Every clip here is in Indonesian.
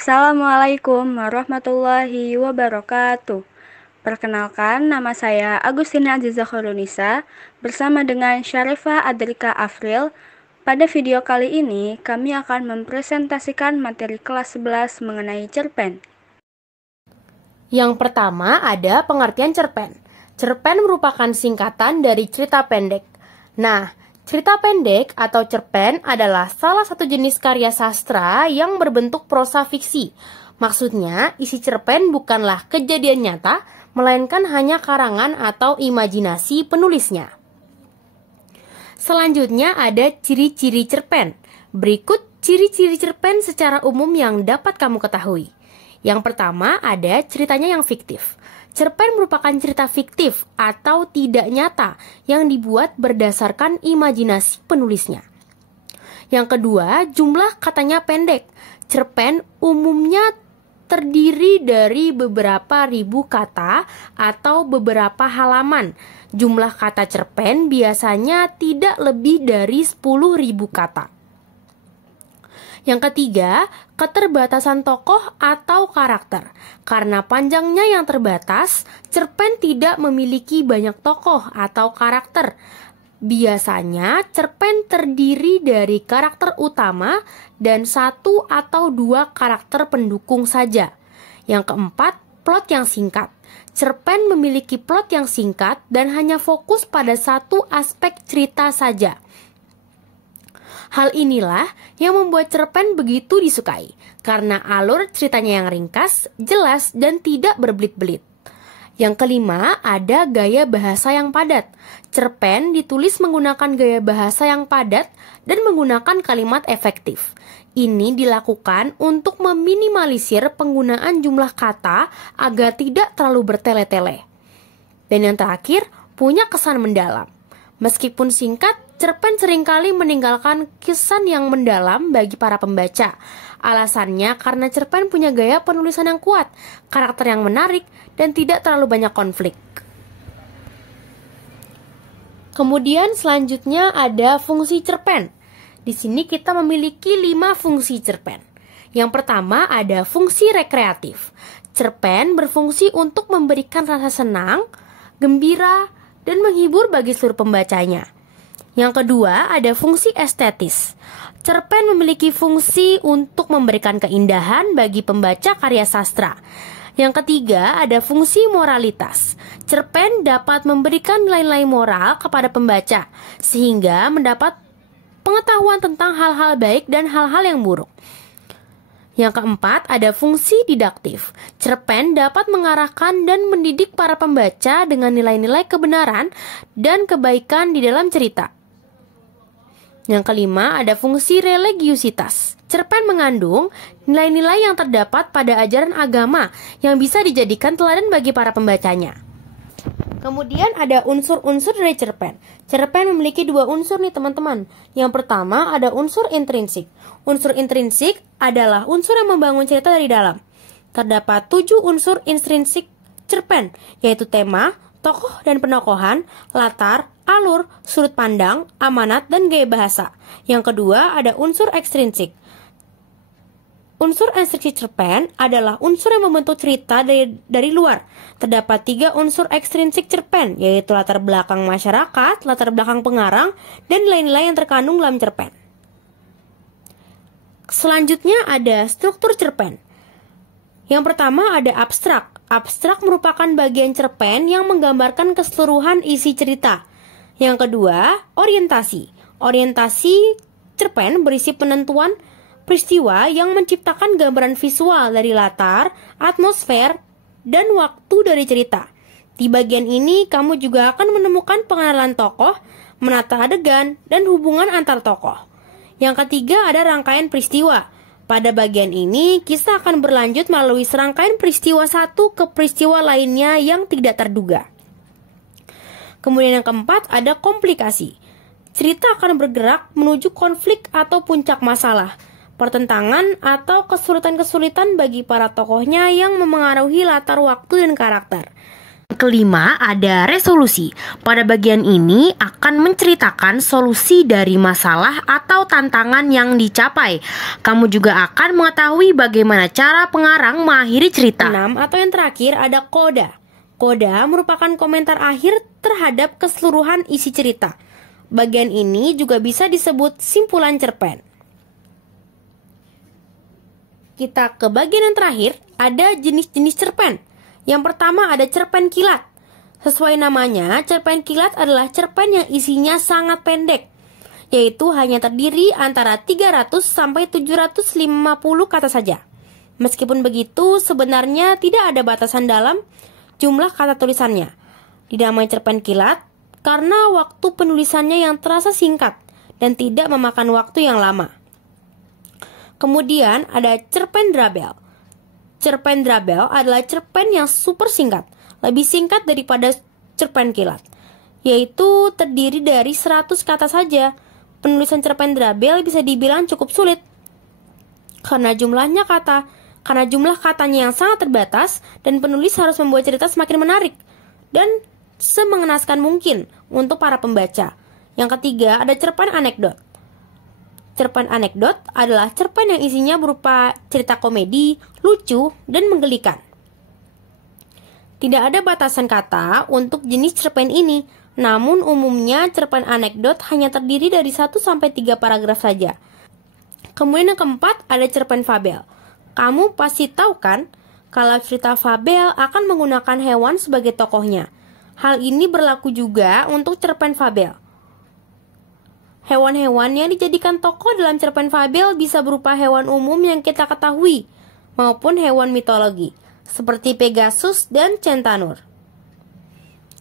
Assalamualaikum warahmatullahi wabarakatuh. Perkenalkan, nama saya Agustina Aziza Khorunisa bersama dengan Syarifah Adrika Afril. Pada video kali ini, kami akan mempresentasikan materi kelas 11 mengenai cerpen. Yang pertama ada pengertian cerpen. Cerpen merupakan singkatan dari cerita pendek. Nah, cerita pendek atau cerpen adalah salah satu jenis karya sastra yang berbentuk prosa fiksi. Maksudnya, isi cerpen bukanlah kejadian nyata, melainkan hanya karangan atau imajinasi penulisnya. Selanjutnya ada ciri-ciri cerpen. Berikut ciri-ciri cerpen secara umum yang dapat kamu ketahui. Yang pertama ada ceritanya yang fiktif. Cerpen merupakan cerita fiktif atau tidak nyata yang dibuat berdasarkan imajinasi penulisnya. Yang kedua, jumlah katanya pendek. Cerpen umumnya terdiri dari beberapa ribu kata atau beberapa halaman. Jumlah kata cerpen biasanya tidak lebih dari 10.000 kata. Yang ketiga, keterbatasan tokoh atau karakter. Karena panjangnya yang terbatas, cerpen tidak memiliki banyak tokoh atau karakter. Biasanya, cerpen terdiri dari karakter utama dan 1 atau 2 karakter pendukung saja. Yang keempat, plot yang singkat. Cerpen memiliki plot yang singkat dan hanya fokus pada satu aspek cerita saja. Hal inilah yang membuat cerpen begitu disukai, karena alur ceritanya yang ringkas, jelas, dan tidak berbelit-belit. Yang kelima, ada gaya bahasa yang padat. Cerpen ditulis menggunakan gaya bahasa yang padat dan menggunakan kalimat efektif. Ini dilakukan untuk meminimalisir penggunaan jumlah kata agar tidak terlalu bertele-tele. Dan yang terakhir, punya kesan mendalam. Meskipun singkat, cerpen seringkali meninggalkan kesan yang mendalam bagi para pembaca. Alasannya karena cerpen punya gaya penulisan yang kuat, karakter yang menarik, dan tidak terlalu banyak konflik. Kemudian selanjutnya ada fungsi cerpen. Di sini kita memiliki 5 fungsi cerpen. Yang pertama ada fungsi rekreatif. Cerpen berfungsi untuk memberikan rasa senang, gembira, dan menghibur bagi seluruh pembacanya. Yang kedua, ada fungsi estetis. Cerpen memiliki fungsi untuk memberikan keindahan bagi pembaca karya sastra. Yang ketiga, ada fungsi moralitas. Cerpen dapat memberikan nilai-nilai moral kepada pembaca, sehingga mendapat pengetahuan tentang hal-hal baik dan hal-hal yang buruk. Yang keempat, ada fungsi didaktif. Cerpen dapat mengarahkan dan mendidik para pembaca dengan nilai-nilai kebenaran dan kebaikan di dalam cerita. Yang kelima, ada fungsi religiusitas. Cerpen mengandung nilai-nilai yang terdapat pada ajaran agama yang bisa dijadikan teladan bagi para pembacanya. Kemudian ada unsur-unsur dari cerpen. Cerpen memiliki 2 unsur nih teman-teman. Yang pertama ada unsur intrinsik. Unsur intrinsik adalah unsur yang membangun cerita dari dalam. Terdapat 7 unsur intrinsik cerpen, yaitu tema, tokoh dan penokohan, latar, alur, sudut pandang, amanat, dan gaya bahasa. Yang kedua ada unsur ekstrinsik. Unsur ekstrinsik cerpen adalah unsur yang membentuk cerita dari luar. Terdapat 3 unsur ekstrinsik cerpen, yaitu latar belakang masyarakat, latar belakang pengarang, dan nilai-nilai yang terkandung dalam cerpen. Selanjutnya ada struktur cerpen. Yang pertama ada abstrak. Abstrak merupakan bagian cerpen yang menggambarkan keseluruhan isi cerita. Yang kedua, orientasi. Orientasi cerpen berisi penentuan peristiwa yang menciptakan gambaran visual dari latar, atmosfer, dan waktu dari cerita. Di bagian ini, kamu juga akan menemukan pengenalan tokoh, menata adegan, dan hubungan antar tokoh. Yang ketiga ada rangkaian peristiwa. Pada bagian ini, kisah akan berlanjut melalui serangkaian peristiwa satu ke peristiwa lainnya yang tidak terduga. Kemudian yang keempat ada komplikasi. Cerita akan bergerak menuju konflik atau puncak masalah, pertentangan atau kesulitan-kesulitan bagi para tokohnya yang memengaruhi latar waktu dan karakter. Kelima, ada resolusi. Pada bagian ini akan menceritakan solusi dari masalah atau tantangan yang dicapai. Kamu juga akan mengetahui bagaimana cara pengarang mengakhiri cerita. 6, atau yang terakhir ada koda. Koda merupakan komentar akhir terhadap keseluruhan isi cerita. Bagian ini juga bisa disebut simpulan cerpen. Kita ke bagian yang terakhir, ada jenis-jenis cerpen. Yang pertama ada cerpen kilat. Sesuai namanya, cerpen kilat adalah cerpen yang isinya sangat pendek, yaitu hanya terdiri antara 300 sampai 750 kata saja. Meskipun begitu, sebenarnya tidak ada batasan dalam jumlah kata tulisannya. Dinamai cerpen kilat karena waktu penulisannya yang terasa singkat dan tidak memakan waktu yang lama. Kemudian ada cerpen drabel. Cerpen drabel adalah cerpen yang super singkat, lebih singkat daripada cerpen kilat, yaitu terdiri dari 100 kata saja. Penulisan cerpen drabel bisa dibilang cukup sulit karena jumlah katanya yang sangat terbatas dan penulis harus membuat cerita semakin menarik dan semengenaskan mungkin untuk para pembaca. Yang ketiga ada cerpen anekdot. Cerpen anekdot adalah cerpen yang isinya berupa cerita komedi, lucu, dan menggelikan. Tidak ada batasan kata untuk jenis cerpen ini, namun umumnya cerpen anekdot hanya terdiri dari 1-3 paragraf saja. Kemudian yang keempat ada cerpen fabel. Kamu pasti tahu kan, kalau cerita fabel akan menggunakan hewan sebagai tokohnya. Hal ini berlaku juga untuk cerpen fabel. Hewan-hewan yang dijadikan tokoh dalam cerpen fabel bisa berupa hewan umum yang kita ketahui, maupun hewan mitologi, seperti Pegasus dan Centaur.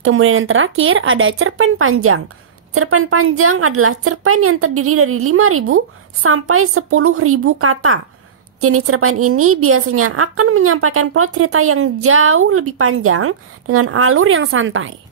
Kemudian yang terakhir ada cerpen panjang. Cerpen panjang adalah cerpen yang terdiri dari 5.000 sampai 10.000 kata. Jenis cerpen ini biasanya akan menyampaikan plot cerita yang jauh lebih panjang dengan alur yang santai.